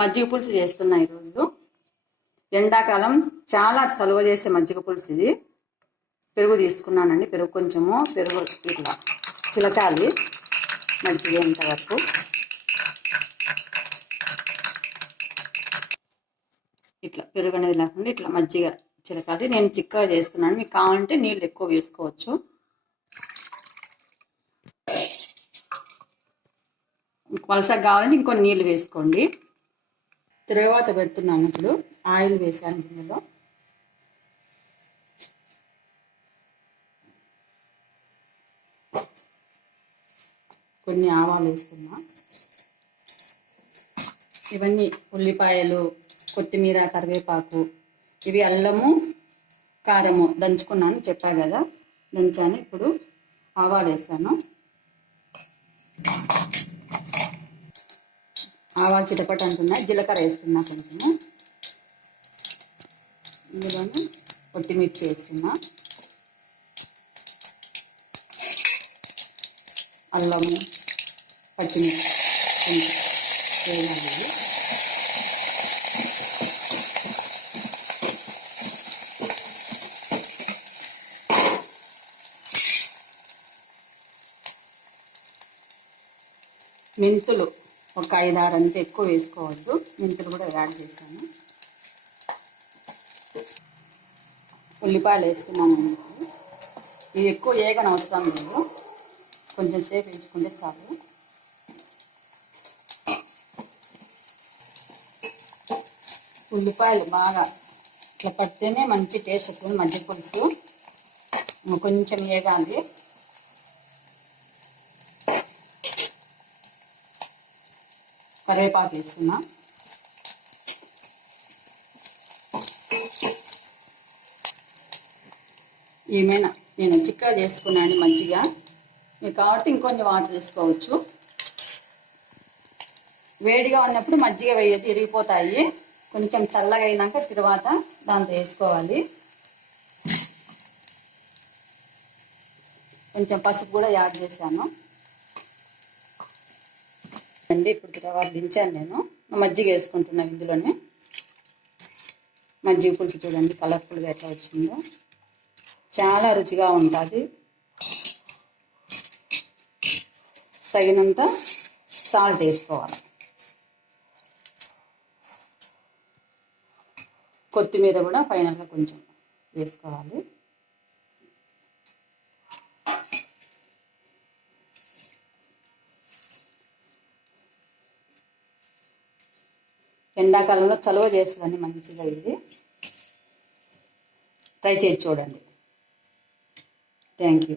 మజ్జిగ పులుసు చేస్తున్నా ఈరోజు. ఎండాకాలం చాలా చలువ చేసే మజ్జిగ పులుసు ఇది. పెరుగు తీసుకున్నానండి. పెరుగు కొంచెము పెరుగు ఇట్లా చిలకాలి మజ్జిగ ఇంతవరకు. ఇట్లా పెరుగు అనేది లేకుండా ఇట్లా మజ్జిగ చిలకాలి. నేను చిక్కగా చేస్తున్నాను. మీకు కావాలంటే నీళ్ళు ఎక్కువ వేసుకోవచ్చు. పలసగా కావాలంటే ఇంకొన్ని నీళ్ళు వేసుకోండి. తిరగవాత పెడుతున్నాను. ఇప్పుడు ఆయిల్ వేసాను గిన్నెలో. కొన్ని ఆవాలు వేస్తున్నా. ఇవన్నీ ఉల్లిపాయలు, కొత్తిమీర, కరివేపాకు, ఇవి అల్లము, కారము దంచుకున్నాను చెప్పా కదా, దంచాను. ఇప్పుడు ఆవాలు వేసాను. ఆవాలు చిటపట అంటున్నాయి. జీలకర్ర వేస్తున్నా కొంచెము. ఇందులోనే పొట్టిమిర్చి వేస్తున్నా. అల్లము, పచ్చిమిర్చి కొంచెం వేయాలి. మెంతులు ఒక 5-6 అంతే, ఎక్కువ వేసుకోవద్దు. మెంతులు కూడా యాడ్ చేశాను. ఉల్లిపాయలు వేస్తున్నాను. ఇవి ఎక్కువ ఏగని అవసరం లేదు, కొంచెం సేపు వేయించుకుంటే చాలు. ఉల్లిపాయలు బాగా ఇట్లా పడితేనే మంచి టేస్ట్ వస్తుంది మజ్జిగ పులుసు. కొంచెం ఏగాలి. కరివేపాకు వేస్తున్నా. ఏమైనా నేను చిక్కగా చేసుకున్నాను మజ్జిగ. మీకు కాబట్టి ఇంకొంచెం వాటర్ వేసుకోవచ్చు. వేడిగా ఉన్నప్పుడు మజ్జిగ వేయద్దు, ఇరిగిపోతాయి. కొంచెం చల్లగా అయినాక తర్వాత దాంతో వేసుకోవాలి. కొంచెం పసుపు కూడా యాడ్ చేశాను అండి. ఇప్పుడు తర్వాత దించాను నేను. మజ్జిగ వేసుకుంటున్నాను ఇందులోనే. మజ్జిగ పులుసు చూడండి కలర్ఫుల్గా ఎట్లా వచ్చిందో, చాలా రుచిగా ఉంటుంది. తగినంత సాల్ట్ వేసుకోవాలి. కొత్తిమీర కూడా ఫైనల్గా కొంచెం వేసుకోవాలి. ఎండాకాలంలో చలువ చేస్తుందండి మంచిగా. ఇది ట్రై చేసి చూడండి. Thank you.